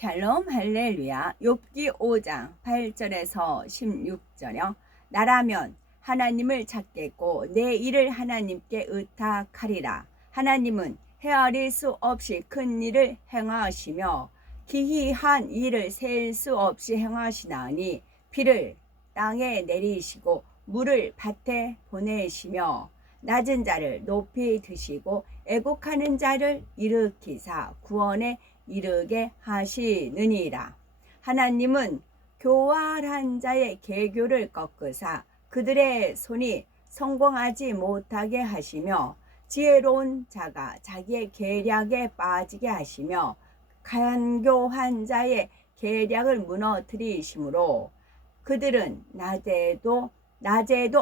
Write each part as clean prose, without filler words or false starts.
샬롬 할렐루야. 욥기 5장 8절에서 16절요. 나라면 하나님을 찾겠고 내 일을 하나님께 의탁하리라. 하나님은 헤아릴 수 없이 큰 일을 행하시며 기이한 일을 셀 수 없이 행하시나니 비를 땅에 내리시고 물을 밭에 보내시며 낮은 자를 높이 드시고 애곡하는 자를 일으키사 구원에 이르게 하시느니라. 하나님은 교활한 자의 계교를 꺾으사 그들의 손이 성공하지 못하게 하시며 지혜로운 자가 자기의 계략에 빠지게 하시며 간교한 자의 계략을 무너뜨리시므로 그들은 낮에도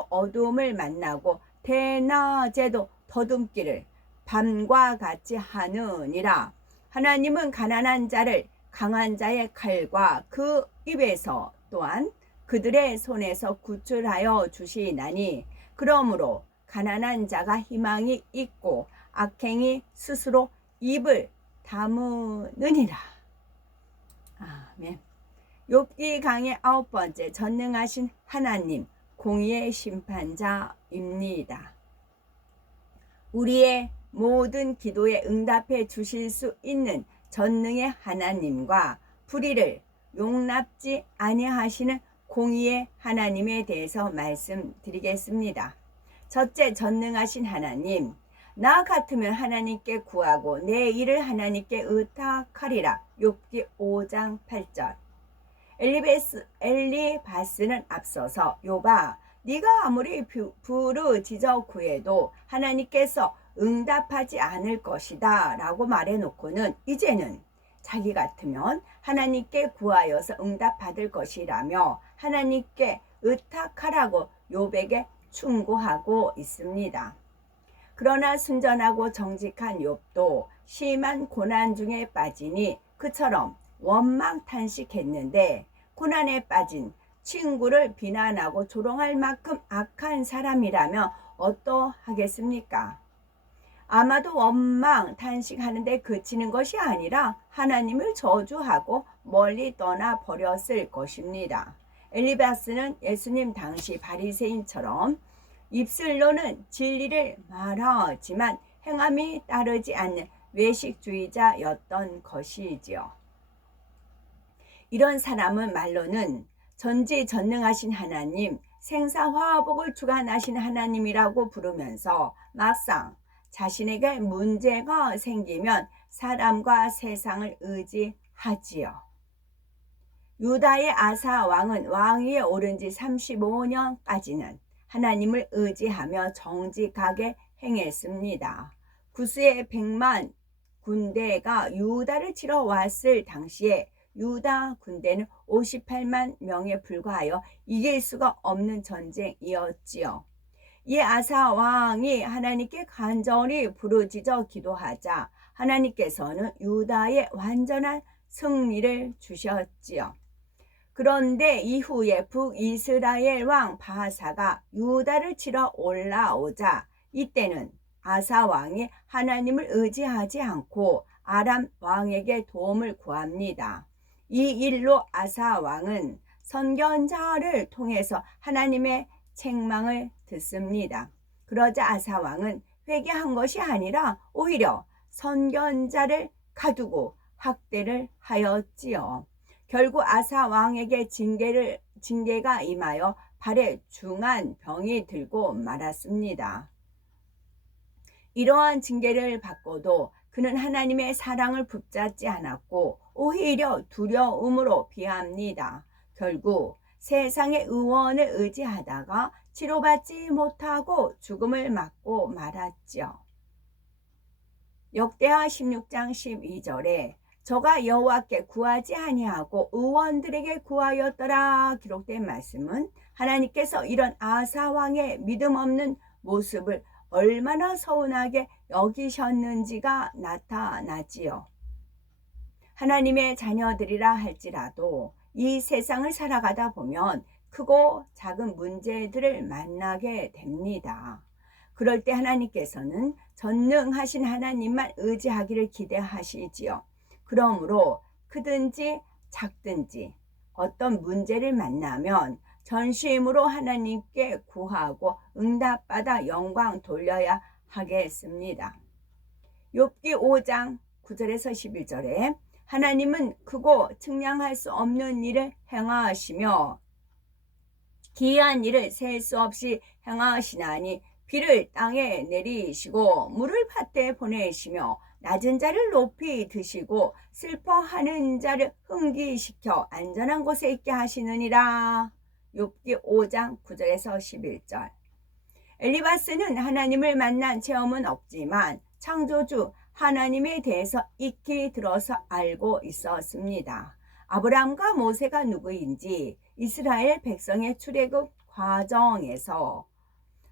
어둠을 만나고 대낮에도 더듬기를 밤과 같이 하느니라. 하나님은 가난한 자를 강한 자의 칼과 그 입에서 또한 그들의 손에서 구출하여 주시나니 그러므로 가난한 자가 희망이 있고 악행이 스스로 입을 다무느니라. 아멘. 욥기 강의 9번째, 전능하신 하나님 공의의 심판자입니다. 우리의 모든 기도에 응답해 주실 수 있는 전능의 하나님과 불의를 용납지 아니하시는 공의의 하나님에 대해서 말씀드리겠습니다. 첫째, 전능하신 하나님. 나 같으면 하나님께 구하고 내 일을 하나님께 의탁하리라. 욥기 5장 8절. 엘리바스는 앞서서 욥아, 네가 아무리 부르짖어 구해도 하나님께서 응답하지 않을 것이다 라고 말해놓고는 이제는 자기 같으면 하나님께 구하여서 응답받을 것이라며 하나님께 의탁하라고 욥에게 충고하고 있습니다. 그러나 순전하고 정직한 욥도 심한 고난 중에 빠지니 그처럼 원망 탄식했는데 고난에 빠진 친구를 비난하고 조롱할 만큼 악한 사람이라면 어떠하겠습니까? 아마도 원망 탄식하는데 그치는 것이 아니라 하나님을 저주하고 멀리 떠나 버렸을 것입니다. 엘리바스는 예수님 당시 바리새인처럼 입술로는 진리를 말하지만 행함이 따르지 않는 외식주의자였던 것이지요. 이런 사람은 말로는 전지전능하신 하나님, 생사화복을 주관하신 하나님이라고 부르면서 막상 자신에게 문제가 생기면 사람과 세상을 의지하지요. 유다의 아사 왕은 왕위에 오른 지 35년까지는 하나님을 의지하며 정직하게 행했습니다. 구스의 100만 군대가 유다를 치러 왔을 당시에 유다 군대는 58만 명에 불과하여 이길 수가 없는 전쟁이었지요. 이 아사 왕이 하나님께 간절히 부르짖어 기도하자 하나님께서는 유다에 완전한 승리를 주셨지요. 그런데 이후에 북이스라엘 왕 바하사가 유다를 치러 올라오자 이때는 아사 왕이 하나님을 의지하지 않고 아람 왕에게 도움을 구합니다. 이 일로 아사 왕은 선견자를 통해서 하나님의 책망을 듣습니다. 그러자 아사 왕은 회개한 것이 아니라 오히려 선견자를 가두고 학대를 하였지요. 결국 아사 왕에게 징계가 임하여 발에 중한 병이 들고 말았습니다. 이러한 징계를 받고도 그는 하나님의 사랑을 붙잡지 않았고 오히려 두려움으로 비합니다. 결국 세상의 의원을 의지하다가 치료받지 못하고 죽음을 맞고 말았지요. 역대하 16장 12절에 저가 여호와께 구하지 아니하고 의원들에게 구하였더라 기록된 말씀은 하나님께서 이런 아사 왕의 믿음 없는 모습을 얼마나 서운하게 여기셨는지가 나타나지요. 하나님의 자녀들이라 할지라도 이 세상을 살아가다 보면 크고 작은 문제들을 만나게 됩니다. 그럴 때 하나님께서는 전능하신 하나님만 의지하기를 기대하시지요. 그러므로 크든지 작든지 어떤 문제를 만나면 전심으로 하나님께 구하고 응답받아 영광 돌려야 하겠습니다. 욥기 5장 9절에서 11절에 하나님은 크고 측량할 수 없는 일을 행하시며 기이한 일을 셀 수 없이 행하시나니 비를 땅에 내리시고 물을 밭에 보내시며 낮은 자를 높이 드시고 슬퍼하는 자를 흥기시켜 안전한 곳에 있게 하시느니라. 욥기 5장 9절에서 11절. 엘리바스는 하나님을 만난 체험은 없지만 창조주 하나님에 대해서 익히 들어서 알고 있었습니다. 아브라함과 모세가 누구인지 이스라엘 백성의 출애굽 과정에서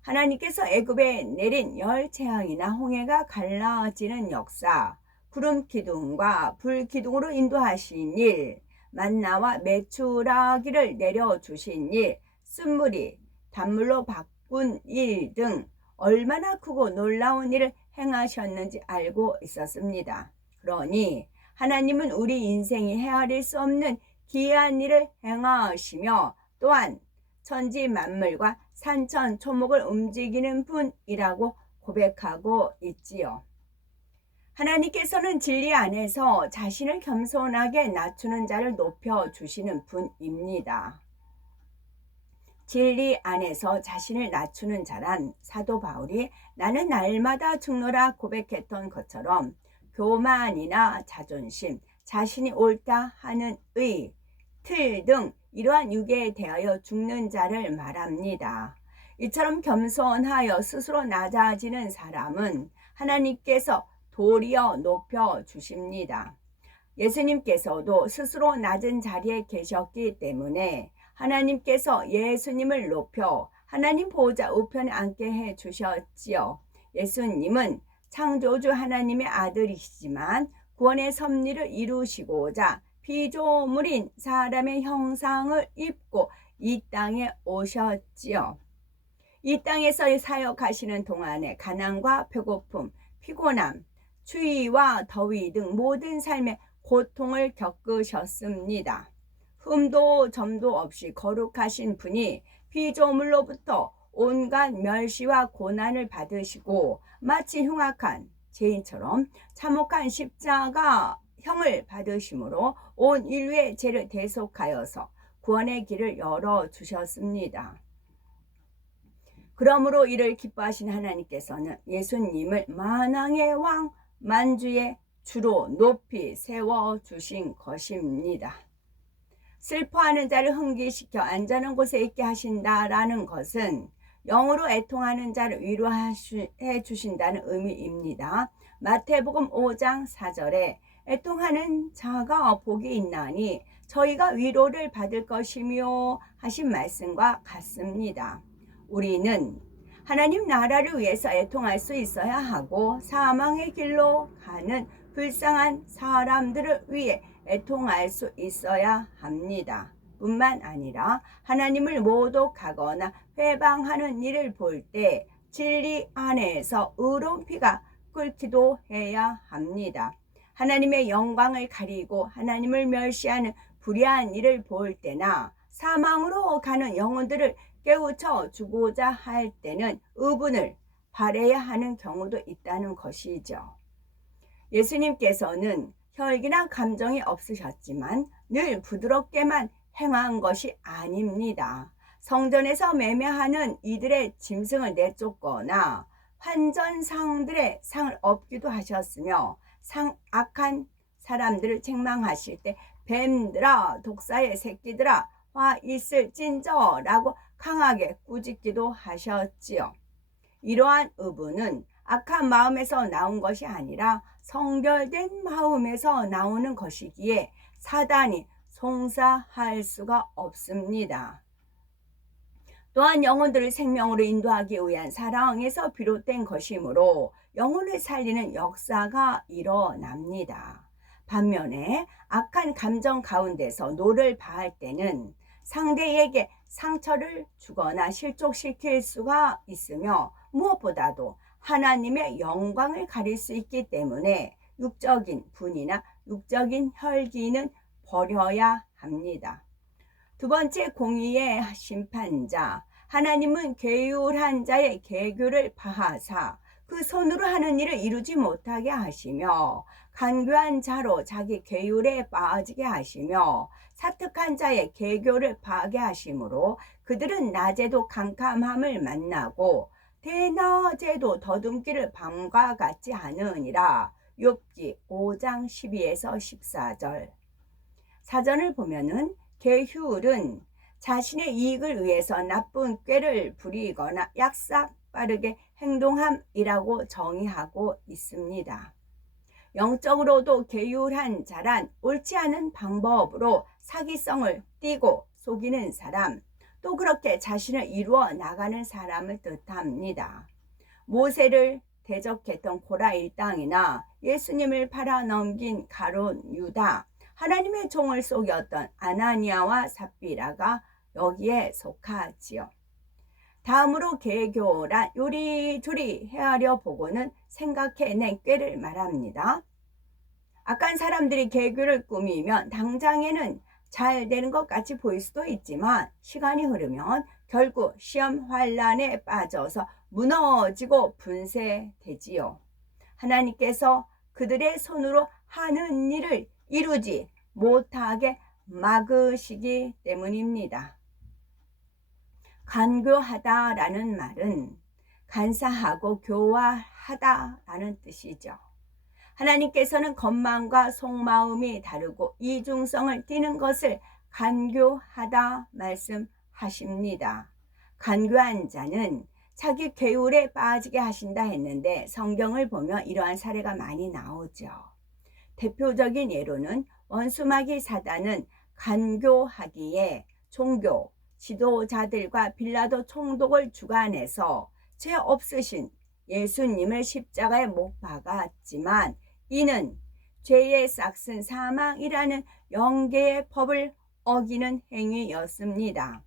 하나님께서 애굽에 내린 열 재앙이나 홍해가 갈라지는 역사, 구름 기둥과 불 기둥으로 인도하신 일, 만나와 메추라기를 내려주신 일, 쓴물이 단물로 바꾼 일 등 얼마나 크고 놀라운 일을 행하셨는지 알고 있었습니다. 그러니 하나님은 우리 인생이 헤아릴 수 없는 기이한 일을 행하시며 또한 천지 만물과 산천 초목을 움직이는 분이라고 고백하고 있지요. 하나님께서는 진리 안에서 자신을 겸손하게 낮추는 자를 높여주시는 분입니다. 진리 안에서 자신을 낮추는 자란 사도 바울이 나는 날마다 죽노라 고백했던 것처럼 교만이나 자존심, 자신이 옳다 하는 의, 틀 등 이러한 육에 대하여 죽는 자를 말합니다. 이처럼 겸손하여 스스로 낮아지는 사람은 하나님께서 도리어 높여주십니다. 예수님께서도 스스로 낮은 자리에 계셨기 때문에 하나님께서 예수님을 높여 하나님 보좌 우편에 앉게 해주셨지요. 예수님은 창조주 하나님의 아들이시지만 구원의 섭리를 이루시고자 피조물인 사람의 형상을 입고 이 땅에 오셨지요. 이 땅에서 사역하시는 동안에 가난과 배고픔, 피곤함, 추위와 더위 등 모든 삶의 고통을 겪으셨습니다. 흠도 점도 없이 거룩하신 분이 피조물로부터 온갖 멸시와 고난을 받으시고 마치 흉악한 죄인처럼 참혹한 십자가형을 받으심으로 온 인류의 죄를 대속하여서 구원의 길을 열어주셨습니다. 그러므로 이를 기뻐하신 하나님께서는 예수님을 만왕의 왕, 만주의 주로 높이 세워주신 것입니다. 슬퍼하는 자를 흥기시켜 안전한 곳에 있게 하신다라는 것은 영으로 애통하는 자를 위로해 주신다는 의미입니다. 마태복음 5장 4절에 애통하는 자가 복이 있나니 저희가 위로를 받을 것이며 하신 말씀과 같습니다. 우리는 하나님 나라를 위해서 애통할 수 있어야 하고 사망의 길로 가는 불쌍한 사람들을 위해 애통할 수 있어야 합니다. 뿐만 아니라 하나님을 모독하거나 회방하는 일을 볼 때 진리 안에서 의로운 피가 끓기도 해야 합니다. 하나님의 영광을 가리고 하나님을 멸시하는 불의한 일을 볼 때나 사망으로 가는 영혼들을 깨우쳐 주고자 할 때는 의분을 발해야 하는 경우도 있다는 것이죠. 예수님께서는 혈기나 감정이 없으셨지만 늘 부드럽게만 행한 것이 아닙니다. 성전에서 매매하는 이들의 짐승을 내쫓거나 환전상들의 상을 업기도 하셨으며 악한 사람들을 책망하실 때 뱀들아 독사의 새끼들아 화 있을 찐저라고 강하게 꾸짖기도 하셨지요. 이러한 의분은 악한 마음에서 나온 것이 아니라 성결된 마음에서 나오는 것이기에 사단이 송사할 수가 없습니다. 또한 영혼들을 생명으로 인도하기 위한 사랑에서 비롯된 것이므로 영혼을 살리는 역사가 일어납니다. 반면에 악한 감정 가운데서 노를 바할 때는 상대에게 상처를 주거나 실족시킬 수가 있으며 무엇보다도 하나님의 영광을 가릴 수 있기 때문에 육적인 분이나 육적인 혈기는 버려야 합니다. 두 번째, 공의의 심판자. 하나님은 괴율한 자의 계교를 파하사 그 손으로 하는 일을 이루지 못하게 하시며, 간교한 자로 자기 괴율에 빠지게 하시며, 사특한 자의 계교를 파하게 하심으로 그들은 낮에도 캄캄함을 만나고 대낮에도 더듬기를 밤과 같이 하느니라. 욥기 5장 12에서 14절. 사전을 보면은 계율은 자신의 이익을 위해서 나쁜 꾀를 부리거나 약삭빠르게 행동함이라고 정의하고 있습니다. 영적으로도 계율한 자란 옳지 않은 방법으로 사기성을 띠고 속이는 사람, 또 그렇게 자신을 이루어 나가는 사람을 뜻합니다. 모세를 대적했던 고라 일당이나 예수님을 팔아넘긴 가룟 유다, 하나님의 종을 속였던 아나니아와 삽비라가 여기에 속하지요. 다음으로 계교란 요리조리 헤아려 보고는 생각해낸 꾀를 말합니다. 악한 사람들이 계교를 꾸미면 당장에는 잘 되는 것 같이 보일 수도 있지만 시간이 흐르면 결국 시험 환란에 빠져서 무너지고 분쇄되지요. 하나님께서 그들의 손으로 하는 일을 이루지 못하게 막으시기 때문입니다. 간교하다라는 말은 간사하고 교화하다라는 뜻이죠. 하나님께서는 겉마음과 속마음이 다르고 이중성을 띠는 것을 간교하다 말씀하십니다. 간교한 자는 자기 계율에 빠지게 하신다 했는데 성경을 보면 이러한 사례가 많이 나오죠. 대표적인 예로는 원수마귀 사단은 간교하기에 종교 지도자들과 빌라도 총독을 주관해서 죄 없으신 예수님을 십자가에 못 박았지만 이는 죄의 싹슨 사망이라는 영계의 법을 어기는 행위였습니다.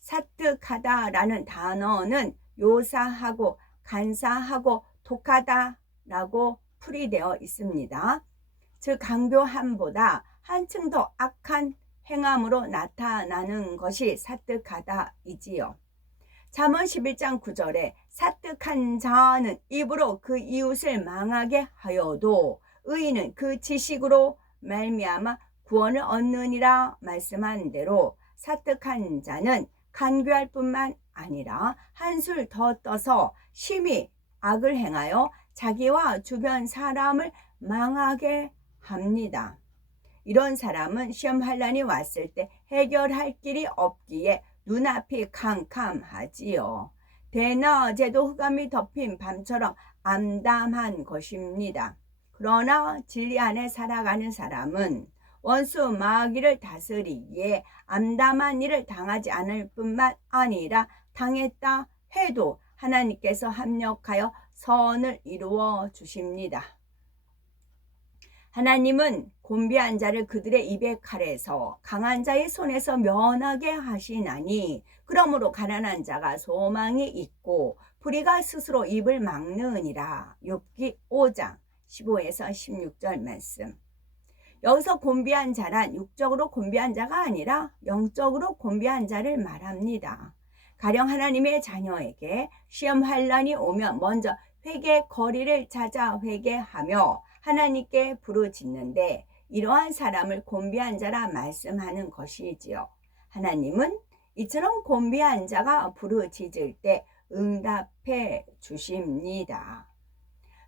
사특하다라는 단어는 요사하고 간사하고 독하다라고 풀이되어 있습니다. 즉 강교함보다 한층 더 악한 행함으로 나타나는 것이 사특하다이지요. 잠언 11장 9절에 사특한 자는 입으로 그 이웃을 망하게 하여도 의인은 그 지식으로 말미암아 구원을 얻느니라 말씀한 대로 사특한 자는 간교할 뿐만 아니라 한술 더 떠서 심히 악을 행하여 자기와 주변 사람을 망하게 합니다. 이런 사람은 시험 환란이 왔을 때 해결할 길이 없기에 눈앞이 캄캄하지요. 대낮에도 흑암이 덮인 밤처럼 암담한 것입니다. 그러나 진리 안에 살아가는 사람은 원수 마귀를 다스리기에 암담한 일을 당하지 않을 뿐만 아니라 당했다 해도 하나님께서 합력하여 선을 이루어 주십니다. 하나님은 곤비한 자를 그들의 입의 칼에서 강한 자의 손에서 면하게 하시나니 그러므로 가난한 자가 소망이 있고 불의가 스스로 입을 막느니라. 욥기 5장 15에서 16절 말씀. 여기서 곤비한 자란 육적으로 곤비한 자가 아니라 영적으로 곤비한 자를 말합니다. 가령 하나님의 자녀에게 시험 환란이 오면 먼저 회개 거리를 찾아 회개하며 하나님께 부르짖는데 이러한 사람을 곤비한 자라 말씀하는 것이지요. 하나님은 이처럼 곤비한 자가 부르짖을 때 응답해 주십니다.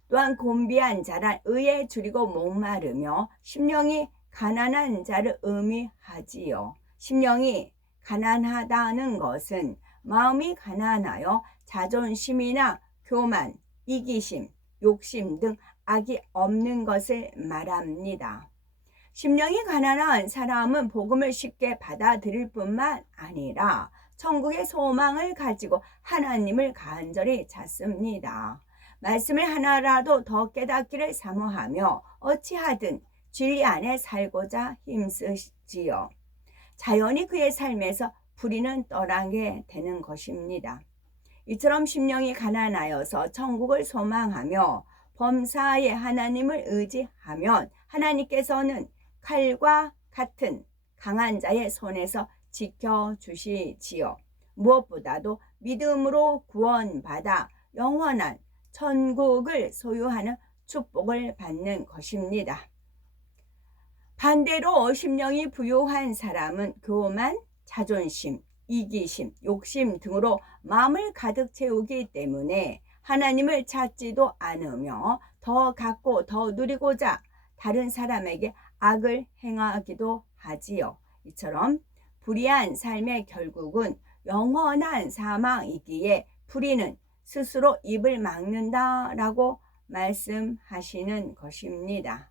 또한 곤비한 자란 의에 줄이고 목마르며 심령이 가난한 자를 의미하지요. 심령이 가난하다는 것은 마음이 가난하여 자존심이나 교만, 이기심, 욕심 등 악이 없는 것을 말합니다. 심령이 가난한 사람은 복음을 쉽게 받아들일 뿐만 아니라 천국의 소망을 가지고 하나님을 간절히 찾습니다. 말씀을 하나라도 더 깨닫기를 사모하며 어찌하든 진리 안에 살고자 힘쓰지요. 자연히 그의 삶에서 불의는 떠나게 되는 것입니다. 이처럼 심령이 가난하여서 천국을 소망하며 범사에 하나님을 의지하면 하나님께서는 칼과 같은 강한 자의 손에서 지켜주시지요. 무엇보다도 믿음으로 구원받아 영원한 천국을 소유하는 축복을 받는 것입니다. 반대로 심령이 부유한 사람은 교만, 자존심, 이기심, 욕심 등으로 마음을 가득 채우기 때문에 하나님을 찾지도 않으며 더 갖고 더 누리고자 다른 사람에게 악을 행하기도 하지요. 이처럼 불의한 삶의 결국은 영원한 사망이기에 불의는 스스로 입을 막는다라고 말씀하시는 것입니다.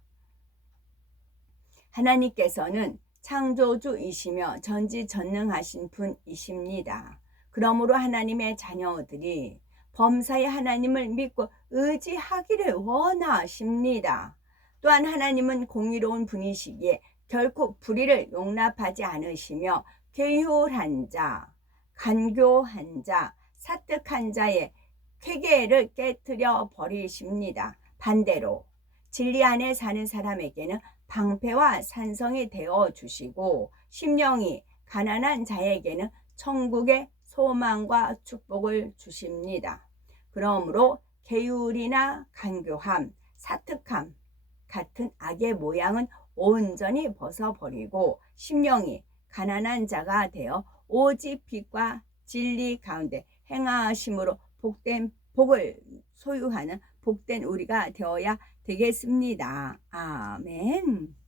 하나님께서는 창조주이시며 전지전능하신 분이십니다. 그러므로 하나님의 자녀들이 범사의 하나님을 믿고 의지하기를 원하십니다. 또한 하나님은 공의로운 분이시기에 결코 불의를 용납하지 않으시며 계율한 자, 간교한 자, 사특한 자의 쾌계를 깨뜨려 버리십니다. 반대로 진리 안에 사는 사람에게는 방패와 산성이 되어 주시고 심령이 가난한 자에게는 천국의 소망과 축복을 주십니다. 그러므로 계율이나 간교함, 사특함 같은 악의 모양은 온전히 벗어버리고 심령이 가난한 자가 되어 오직 빛과 진리 가운데 행하심으로 복된 복을 소유하는 복된 우리가 되어야 되겠습니다. 아멘.